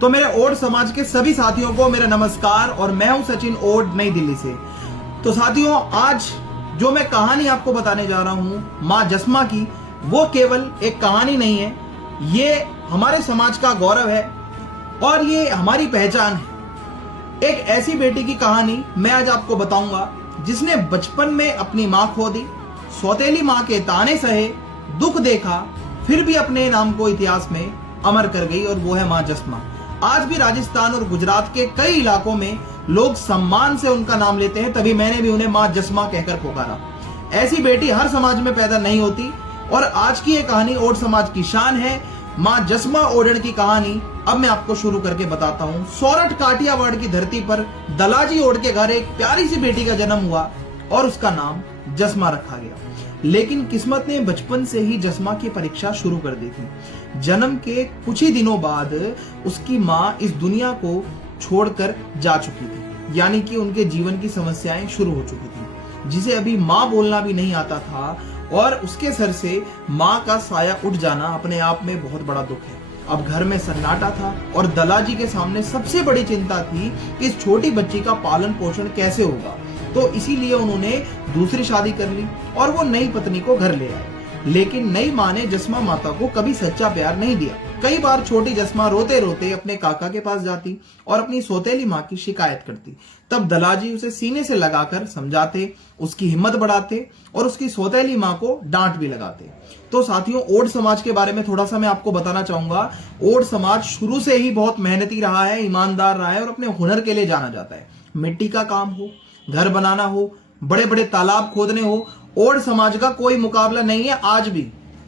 तो मेरे ओड समाज के सभी साथियों को मेरा नमस्कार और मैं हूं सचिन ओड, नई दिल्ली से। तो साथियों, आज जो मैं कहानी आपको बताने जा रहा हूं मां जसमा की, वो केवल एक कहानी नहीं है, ये हमारे समाज का गौरव है और ये हमारी पहचान है। एक ऐसी बेटी की कहानी मैं आज आपको बताऊंगा जिसने बचपन में अपनी मां खो दी, सौतेली मां के ताने सहे, दुख देखा, फिर भी अपने नाम को इतिहास में अमर कर गई, और वो है मां जसमा। आज भी राजस्थान और गुजरात के कई इलाकों में लोग सम्मान से उनका नाम लेते हैं, तभी मैंने भी उन्हें मां जसमा कहकर पुकारा। ऐसी बेटी हर समाज में पैदा नहीं होती, और आज की ये कहानी ओड समाज की शान है। मां जसमा ओडण की कहानी अब मैं आपको शुरू करके बताता हूँ। सोरठ काठियावाड़ की धरती पर दलाजी ओड के घर एक प्यारी सी बेटी का जन्म हुआ और उसका नाम जसमा रखा गया। लेकिन किस्मत ने बचपन से ही जसमा की परीक्षा शुरू कर दी थी। जन्म के कुछ ही दिनों बाद उसकी मां इस दुनिया को छोड़कर जा चुकी थी, यानी कि उनके जीवन की समस्याएं शुरू हो चुकी थी, जिसे अभी मां बोलना भी नहीं आता था, और उसके सर से मां का साया उठ जाना अपने आप में बहुत बड़ा दुख है। अब घर में सन्नाटा था और दलाजी के सामने सबसे बड़ी चिंता थी कि इस छोटी बच्ची का पालन पोषण कैसे होगा। तो इसीलिए उन्होंने दूसरी शादी कर ली और वो नई पत्नी को घर ले आए। लेकिन नई मां ने जसमा माता को कभी सच्चा प्यार नहीं दिया। कई बार छोटी जसमा रोते रोते अपने काका के पास जाती और अपनी सौतेली मां की शिकायत करती। तब दलाजी उसे सीने से लगाकर समझाते, उसकी हिम्मत बढ़ाते और उसकी सौतेली मां को डांट भी लगाते। तो साथियों, ओड समाज के बारे में थोड़ा सा मैं आपको बताना चाहूंगा। ओड समाज शुरू से ही बहुत मेहनती रहा है, ईमानदार रहा है और अपने हुनर के लिए जाना जाता है। मिट्टी का काम हो, घर बनाना हो, बड़े बड़े तालाब खोदने हो, ओड समाज का कोई मुकाबला नहीं है। आज भी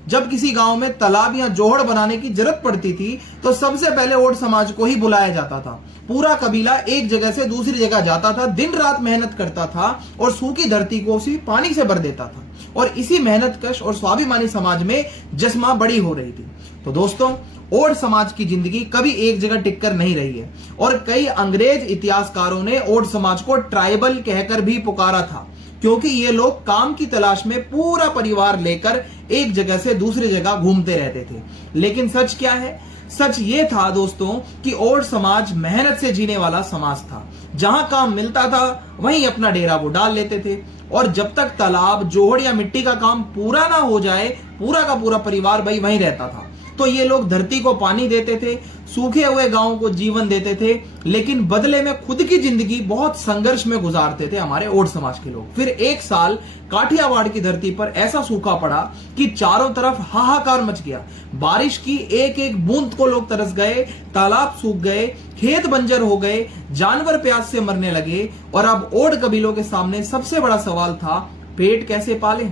जब किसी गांव में तालाब या जोहड़ बनाने की जरूरत पड़ती थी तो सबसे पहले ओड समाज को ही बुलाया जाता था। पूरा कबीला एक जगह से दूसरी जगह जाता था, दिन रात मेहनत करता था और सूखी धरती को उसी पानी से भर देता था। और इसी मेहनत कश और स्वाभिमानी समाज में जसमा बड़ी हो रही थी। तो दोस्तों, ओड समाज की जिंदगी कभी एक जगह टिककर नहीं रही है, और कई अंग्रेज इतिहासकारों ने ओड समाज को ट्राइबल कहकर भी पुकारा था, क्योंकि ये लोग काम की तलाश में पूरा परिवार लेकर एक जगह से दूसरी जगह घूमते रहते थे। लेकिन सच क्या है? सच ये था दोस्तों कि ओड समाज मेहनत से जीने वाला समाज था। जहां काम मिलता था वहीं अपना डेरा वो डाल लेते थे, और जब तक तालाब, जोहड़ या मिट्टी का काम पूरा ना हो जाए, पूरा का पूरा परिवार भाई वहीं रहता था। तो ये लोग धरती को पानी देते थे, सूखे हुए गांवों को जीवन देते थे, लेकिन बदले में खुद की जिंदगी बहुत संघर्ष में गुजारते थे हमारे ओड समाज के लोग। फिर एक साल काठियावाड़ की धरती पर ऐसा सूखा पड़ा कि चारों तरफ हाहाकार मच गया। बारिश की एक एक बूंद को लोग तरस गए, तालाब सूख गए, खेत बंजर हो गए, जानवर प्यास से मरने लगे। और अब ओड कबीलों के सामने सबसे बड़ा सवाल था, पेट कैसे पालें।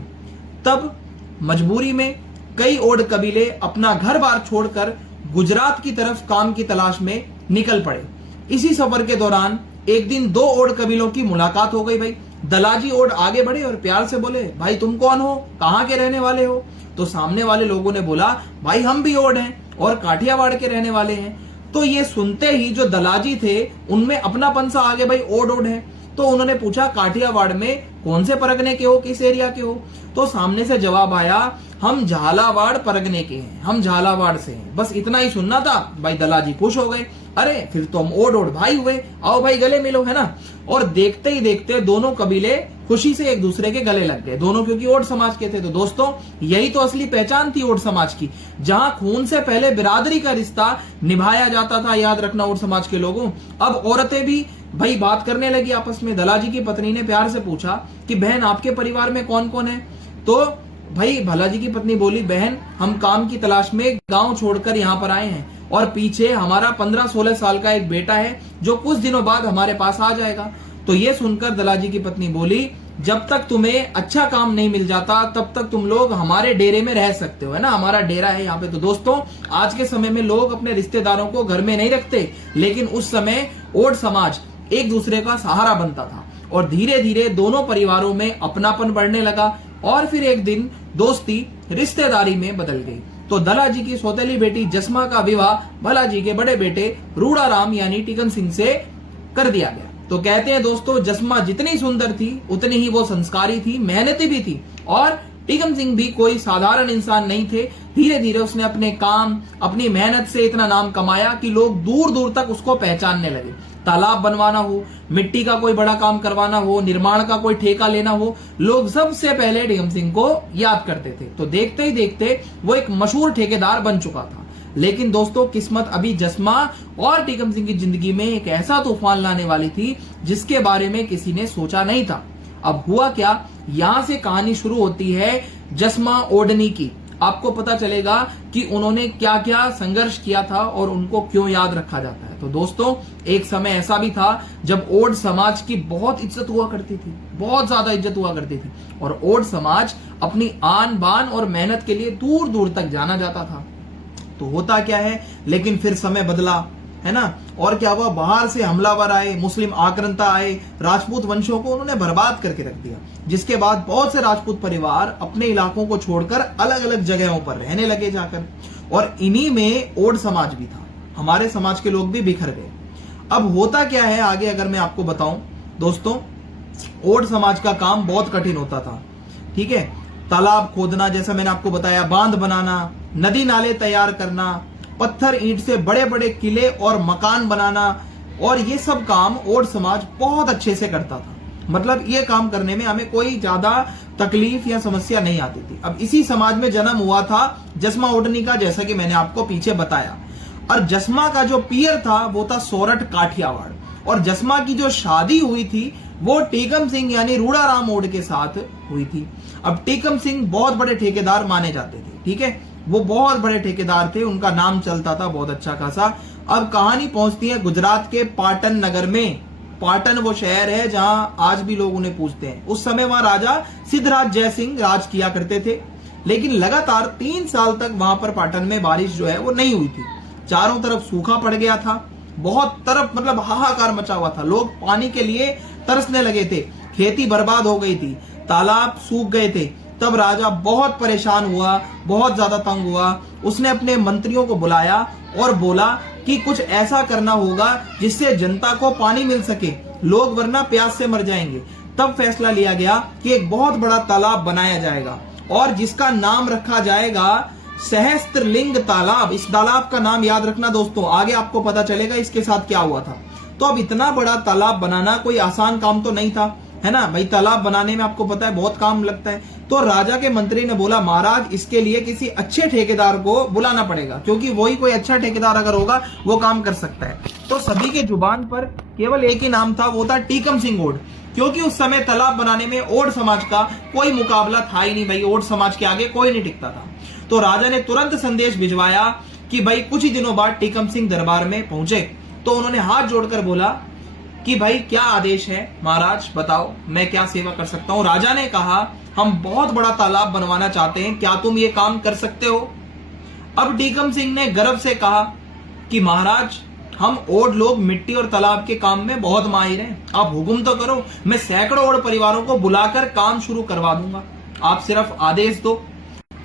तब मजबूरी में कई ओड कबीले अपना घर बार छोड़कर गुजरात की तरफ काम की तलाश में निकल पड़े। इसी सफर के दौरान एक दिन दो ओड कबीलों की मुलाकात हो गई। भाई दलाजी ओड आगे बढ़े और प्यार से बोले, भाई तुम कौन हो, कहां के रहने वाले हो? तो सामने वाले लोगों ने बोला, भाई हम भी ओड हैं और काठियावाड़ के रहने वाले हैं। तो ये सुनते ही जो दलाजी थे उनमें अपनापन सा आ गया, भाई ओड ओड है। तो उन्होंने पूछा, काठियावाड़ में कौन से परगने के हो, किस एरिया के हो? तो सामने से जवाब आया, हम झालावाड़ परगने के हैं, हम झालावाड़ से हैं। बस इतना ही सुनना था। भाई दलाजी खुश हो गए, अरे फिर तो हम ओड ओड भाई हुए, आओ भाई गले मिलो, है ना। और देखते ही देखते दोनों कबीले खुशी से एक दूसरे के गले लग गए, दोनों क्योंकि ओड समाज के थे। तो दोस्तों, यही तो असली पहचान थी ओड समाज की, जहां खून से पहले बिरादरी का रिश्ता निभाया जाता था। याद रखना ओड समाज के लोगों। अब औरतें भी भाई बात करने लगी आपस में। दलाजी की पत्नी ने प्यार से पूछा कि बहन, आपके परिवार में कौन कौन है? तो भाई भलाजी की पत्नी बोली, बहन हम काम की तलाश में गांव छोड़कर यहाँ पर आए हैं, और पीछे हमारा 15-16 साल का एक बेटा है जो कुछ दिनों बाद हमारे पास आ जाएगा। तो ये सुनकर दलाजी की पत्नी बोली, जब तक तुम्हें अच्छा काम नहीं मिल जाता तब तक तुम लोग हमारे डेरे में रह सकते हो, है ना, हमारा डेरा है यहाँ पे। तो दोस्तों, आज के समय में लोग अपने रिश्तेदारों को घर में नहीं रखते, लेकिन उस समय ओड समाज एक दूसरे का सहारा बनता था, और धीरे धीरे दोनों परिवारों में अपनापन बढ़ने लगा, और फिर एक दिन दोस्ती रिश्तेदारी में बदल गई। तो दलाजी की सौतेली बेटी जसमा का विवाह भलाजी के बड़े बेटे रूड़ाराम यानी टिकन सिंह से कर दिया गया। तो कहते हैं दोस्तों, जसमा जितनी सुंदर थी उतनी ही वो संस्कारी थी, मेहनती भी थी, और टीकम सिंह भी कोई साधारण इंसान नहीं थे। धीरे धीरे उसने अपने काम, अपनी मेहनत से इतना नाम कमाया कि लोग दूर दूर तक उसको पहचानने लगे। तालाब बनवाना हो, मिट्टी का कोई बड़ा काम करवाना हो, निर्माण का कोई ठेका लेना हो, लोग सबसे पहले टीकम सिंह को याद करते थे। तो देखते ही देखते वो एक मशहूर ठेकेदार बन चुका था। लेकिन दोस्तों, किस्मत अभी जस्मा और टीकम सिंह की जिंदगी में एक ऐसा तूफान लाने वाली थी जिसके बारे में किसी ने सोचा नहीं था। अब हुआ क्या, यहां से कहानी शुरू होती है जस्मा ओडनी की। आपको पता चलेगा कि उन्होंने क्या क्या संघर्ष किया था और उनको क्यों याद रखा जाता है। तो दोस्तों, एक समय ऐसा भी था जब ओड समाज की बहुत इज्जत हुआ करती थी, बहुत ज्यादा इज्जत हुआ करती थी, और ओड समाज अपनी आन बान और मेहनत के लिए दूर दूर तक जाना जाता था। तो होता क्या है, लेकिन फिर समय बदला, है ना। और क्या हुआ, बाहर से हमलावर आए, मुस्लिम आक्रांता आए, राजपूत वंशों को उन्होंने बर्बाद करके रख दिया, जिसके बाद बहुत से राजपूत परिवार अपने इलाकों को छोड़कर अलग अलग जगहों पर रहने लगे जाकर। और इन्हीं में ओड समाज भी था, हमारे समाज के लोग भी बिखर गए। अब होता क्या है आगे अगर मैं आपको बताऊं दोस्तों, ओड समाज का काम बहुत कठिन होता था। ठीक है, तालाब खोदना, जैसा मैंने आपको बताया, बांध बनाना, नदी नाले तैयार करना, पत्थर ईंट से बड़े बड़े किले और मकान बनाना, और ये सब काम ओड समाज बहुत अच्छे से करता था। मतलब ये काम करने में हमें कोई ज्यादा तकलीफ या समस्या नहीं आती थी। अब इसी समाज में जन्म हुआ था जस्मा ओडनी का, जैसा कि मैंने आपको पीछे बताया। और जस्मा का जो पियर था वो था सोरठ काठियावाड़, और जस्मा की जो शादी हुई थी वो टीकम सिंह यानी रूड़ाराम ओड के साथ हुई थी। अब टीकम सिंह बहुत बड़े ठेकेदार माने जाते थे। ठीक है, वो बहुत बड़े ठेकेदार थे, उनका नाम चलता था बहुत अच्छा खासा। अब कहानी पहुंचती है गुजरात के पाटन नगर में। पाटन वो शहर है जहां आज भी लोग उन्हें पूजते हैं। उस समय वहां राजा सिद्धराज जयसिंह राज किया करते थे, लेकिन लगातार 3 साल तक वहां पर पाटन में बारिश जो है वो नहीं हुई थी। चारों तरफ सूखा पड़ गया था, बहुत तरफ मतलब हाहाकार मचा हुआ था, लोग पानी के लिए तरसने लगे थे, खेती बर्बाद हो गई थी, तालाब सूख गए थे। तब राजा बहुत परेशान हुआ, बहुत ज्यादा तंग हुआ। उसने अपने मंत्रियों को बुलाया और बोला कि कुछ ऐसा करना होगा जिससे जनता को पानी मिल सके, लोग वरना प्यास से मर जाएंगे। तब फैसला लिया गया कि एक बहुत बड़ा तालाब बनाया जाएगा और जिसका नाम रखा जाएगा सहस्त्रलिंग तालाब। इस तालाब का नाम याद रखना दोस्तों, आगे आपको पता चलेगा इसके साथ क्या हुआ था। तो अब इतना बड़ा तालाब बनाना कोई आसान काम तो नहीं था, है ना भाई। तालाब बनाने में आपको पता है बहुत काम लगता है। तो राजा के मंत्री ने बोला, महाराज इसके लिए किसी अच्छे ठेकेदार को बुलाना पड़ेगा, क्योंकि वही कोई अच्छा ठेकेदार अगर होगा वो काम कर सकता है। तो सभी के जुबान पर केवल एक ही नाम था, वो था टीकम सिंह ओड, क्योंकि उस समय तालाब बनाने में ओड समाज का कोई मुकाबला था ही नहीं भाई, ओड समाज के आगे कोई नहीं टिकता था। तो राजा ने तुरंत संदेश भिजवाया कि भाई कुछ ही दिनों बाद टीकम सिंह दरबार में पहुंचे। तो उन्होंने हाथ जोड़कर बोला कि भाई क्या आदेश है महाराज, बताओ मैं क्या सेवा कर सकता हूं। राजा ने कहा, हम बहुत बड़ा तालाब बनवाना चाहते हैं, क्या तुम ये काम कर सकते हो। अब टीकम सिंह ने गर्व से कहा कि महाराज हम ओड लोग मिट्टी और तालाब के काम में बहुत माहिर हैं, आप हुक्म तो करो, मैं सैकड़ों ओड परिवारों को बुलाकर काम शुरू करवा दूंगा, आप सिर्फ आदेश दो।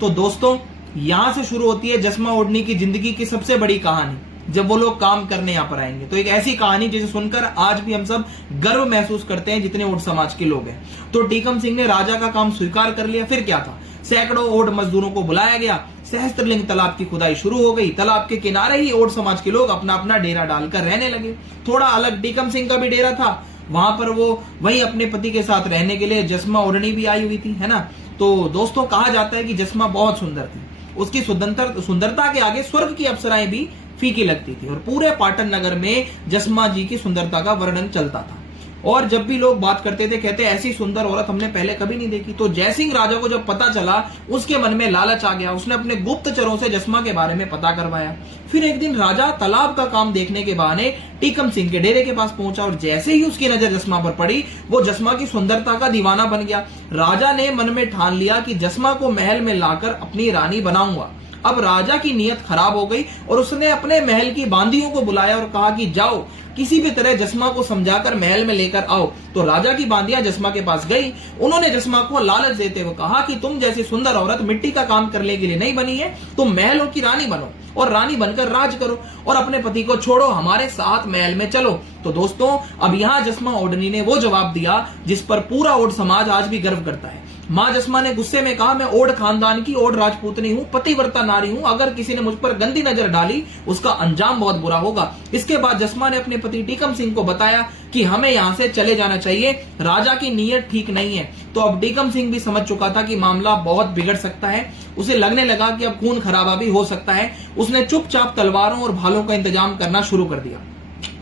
तो दोस्तों, यहां से शुरू होती है जस्मा ओडनी की जिंदगी की सबसे बड़ी कहानी, जब वो लोग काम करने यहां पर आएंगे। तो एक ऐसी कहानी जिसे सुनकर आज भी हम सब गर्व महसूस करते हैं जितने ओड समाज के लोग हैं। तो टीकम सिंह ने राजा का काम स्वीकार कर लिया। फिर क्या था, सैकड़ों ओड मजदूरों को बुलाया गया, सहस्त्रलिंग तालाब की खुदाई शुरू हो गई। तालाब के किनारे ही ओड समाज के लोग अपना अपना डेरा डालकर रहने लगे। थोड़ा अलग टीकम सिंह का भी डेरा था, वहां पर वो वही अपने पति के साथ रहने के लिए जस्मा ओडनी भी आई हुई थी, है ना। तो दोस्तों, कहा जाता है कि जस्मा बहुत सुंदर थी, उसकी सुंदरता के आगे स्वर्ग की अप्सराएं भी फीकी लगती थी, और पूरे पाटन नगर में जस्मा जी की सुंदरता का वर्णन चलता था। और जब भी लोग बात करते थे कहते ऐसी सुंदर औरत हमने पहले कभी नहीं देखी। तो जयसिंह राजा को जब पता चला, उसके मन में लालच आ गया, उसने अपने गुप्तचरों से जस्मा के बारे में पता करवाया। फिर एक दिन राजा तालाब का काम देखने के बहाने टीकम सिंह के डेरे के पास पहुंचा, और जैसे ही उसकी नजर जस्मा पर पड़ी, वो जस्मा की सुंदरता का दीवाना बन गया। राजा ने मन में ठान लिया कि जस्मा को महल में लाकर अपनी रानी बनाऊंगा। अब राजा की नीयत खराब हो गई और उसने अपने महल की बांदियों को बुलाया और कहा कि जाओ किसी भी तरह जस्मा को समझाकर महल में लेकर आओ। तो राजा की बांदियां जस्मा के पास गई। उन्होंने जस्मा को लालच देते हुए कहा कि तुम जैसी सुंदर औरत मिट्टी का काम करने के लिए नहीं बनी है, तुम महलों की रानी बनो और रानी बनकर राज करो और अपने पति को छोड़ो, हमारे साथ महल में चलो। तो दोस्तों, अब यहाँ जस्मा ओडनी ने वो जवाब दिया जिस पर पूरा ओड समाज आज भी गर्व करता है मां जसमा ने गुस्से में कहा, मैं ओड खानदान की ओड राजपूतनी हूं, पतिव्रता नारी हूं, अगर किसी ने मुझ पर गंदी नजर डाली उसका अंजाम बहुत बुरा होगा। इसके बाद जसमा ने अपने पति टीकम सिंह को बताया कि हमें यहां से चले जाना चाहिए, राजा की नीयत ठीक नहीं है। तो अब टीकम सिंह भी समझ चुका था कि मामला बहुत बिगड़ सकता है। उसे लगने लगा कि अब खून खराबा भी हो सकता है। उसने चुपचाप तलवारों और भालों का इंतजाम करना शुरू कर दिया।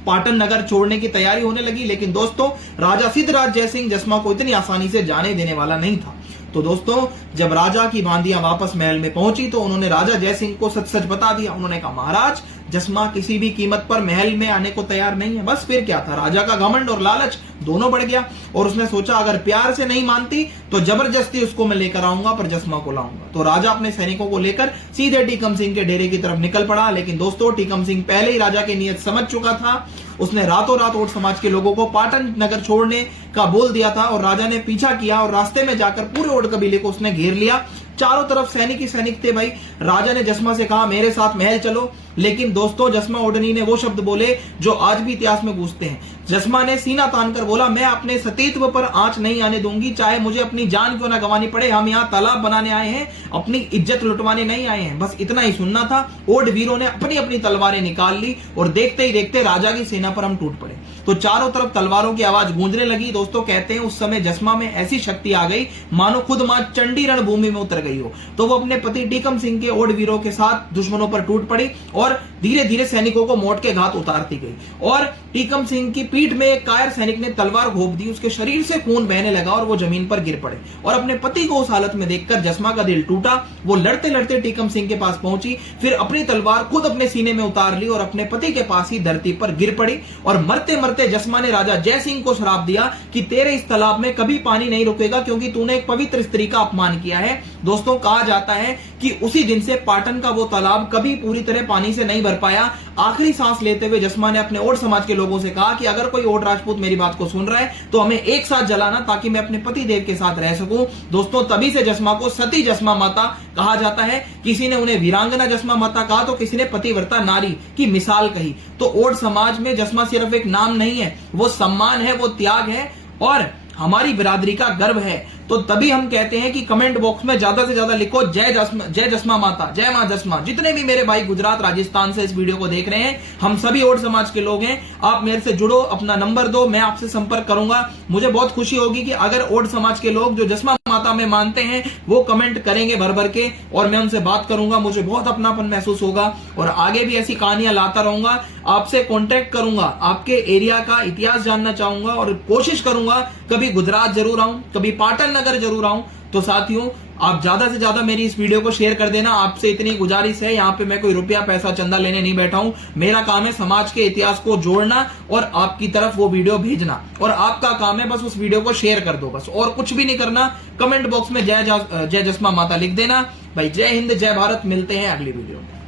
पाटन नगर छोड़ने की तैयारी होने लगी, लेकिन दोस्तों राजा सिद्धराज जयसिंह जसमा को इतनी आसानी से जाने देने वाला नहीं था। तो दोस्तों जब राजा की बांदियां वापस महल में पहुंची तो उन्होंने राजा जयसिंह को सच सच बता दिया। उन्होंने कहा, महाराज जसमा किसी भी कीमत पर महल में आने को तैयार नहीं है। बस फिर क्या था, राजा का घमंड और लालच दोनों बढ़ गया और उसने सोचा अगर प्यार से नहीं मानती तो जबरदस्ती उसको मैं लेकर आऊंगा, पर जसमा को लाऊंगा। तो राजा अपने सैनिकों को लेकर सीधे टीकम सिंह के डेरे की तरफ निकल पड़ा। लेकिन दोस्तों टीकम सिंह पहले ही राजा की नीयत समझ चुका था। उसने रातों रात ओड समाज के लोगों को पाटन नगर छोड़ने का बोल दिया था और राजा ने पीछा किया और रास्ते में जाकर पूरे ओड कबीले को उसने घेर लिया। चारों तरफ सैनिक ही सैनिक थे भाई। राजा ने जसमा से कहा, मेरे साथ महल चलो। लेकिन दोस्तों जसमा ओडनी ने वो शब्द बोले जो आज भी इतिहास में गूंजते हैं। जसमा ने सीना तानकर बोला, मैं अपने सतीत्व पर आंच नहीं आने दूंगी, चाहे मुझे अपनी जान क्यों ना गंवानी पड़े। हम यहाँ तालाब बनाने आए हैं, अपनी इज्जत लुटवाने नहीं आए हैं। बस इतना ही सुनना था। ओड वीरों ने अपनी अपनी तलवारें निकाल ली और देखते ही देखते राजा की सेना पर हम टूट पड़े। तो चारों तरफ तलवारों की आवाज गूंजने लगी। दोस्तों कहते हैं उस समय जसमा में ऐसी शक्ति आ गई मानो खुद मां चंडी रणभूमि में उतर गई हो। तो वो अपने पति टीकम सिंह के ओड वीरों के साथ दुश्मनों पर टूट पड़ी और धीरे धीरे सैनिकों को मौत के घात उतारती गई। और टीकम सिंह की पीठ में एक कायर सैनिक ने तलवार घोंप दी। उसके शरीर से खून बहने लगा और वो जमीन पर गिर पड़े। और अपने पति को उस हालत में देखकर जसमा का दिल टूटा। वो लड़ते लड़ते टीकम सिंह के पास पहुंची, फिर अपनी तलवार खुद अपने सीने में उतार ली और अपने पति के पास ही धरती पर गिर पड़ी। और मरते मरते जसमा ने राजा जय सिंह को श्राप दिया कि तेरे इस तालाब में कभी पानी नहीं रुकेगा, क्योंकि तूने एक पवित्र स्त्री का अपमान किया है। दोस्तों कहा जाता है कि उसी दिन से पाटन का वो तालाब कभी पूरी तरह पानी से नहीं भर पाया। आखिरी सांस लेते हुए जसमा ने अपने ओड समाज के लोगों से कहा कि अगर कोई ओड राजपूत मेरी बात को सुन रहा है तो हमें एक साथ जलाना, ताकि मैं अपने पति देव के साथ रह सकूं। दोस्तों तभी से जसमा को सती जसमा माता कहा जाता है। किसी ने उन्हें वीरांगना जसमा माता कहा तो किसी ने पतिव्रता नारी की मिसाल कही। तो ओड समाज में जसमा सिर्फ एक नाम नहीं है, वो सम्मान है, वो त्याग है और हमारी बिरादरी का गर्व है। तो तभी हम कहते हैं कि कमेंट बॉक्स में ज्यादा से ज्यादा लिखो जय जसमा माता, जय मां जसमा। जितने भी मेरे भाई गुजरात राजस्थान से इस वीडियो को देख रहे हैं, हम सभी ओड समाज के लोग हैं। आप मेरे से जुड़ो, अपना नंबर दो, मैं आपसे संपर्क करूंगा। मुझे बहुत खुशी होगी कि अगर ओड समाज के लोग जो जसमा माता में मानते हैं वो कमेंट करेंगे भर भर के, और मैं उनसे बात करूंगा। मुझे बहुत अपनापन महसूस होगा और आगे भी ऐसी कहानियां लाता रहूंगा। आपसे कॉन्टेक्ट करूंगा, आपके एरिया का इतिहास जानना चाहूंगा और कोशिश करूंगा कभी गुजरात जरूर आऊं, कभी पाटन नगर जरूर आऊं। तो साथियों आप ज्यादा से ज्यादा मेरी इस वीडियो को शेयर कर देना। आपसे इतनी गुजारिश है, यहाँ पे मैं कोई रुपया पैसा चंदा लेने नहीं बैठा हूं। मेरा काम है समाज के इतिहास को जोड़ना और आपकी तरफ वो वीडियो भेजना, और आपका काम है बस उस वीडियो को शेयर कर दो, बस और कुछ भी नहीं करना। कमेंट बॉक्स में जय जसमा माता लिख देना। भाई जय हिंद, जय भारत। मिलते हैं अगली वीडियो में।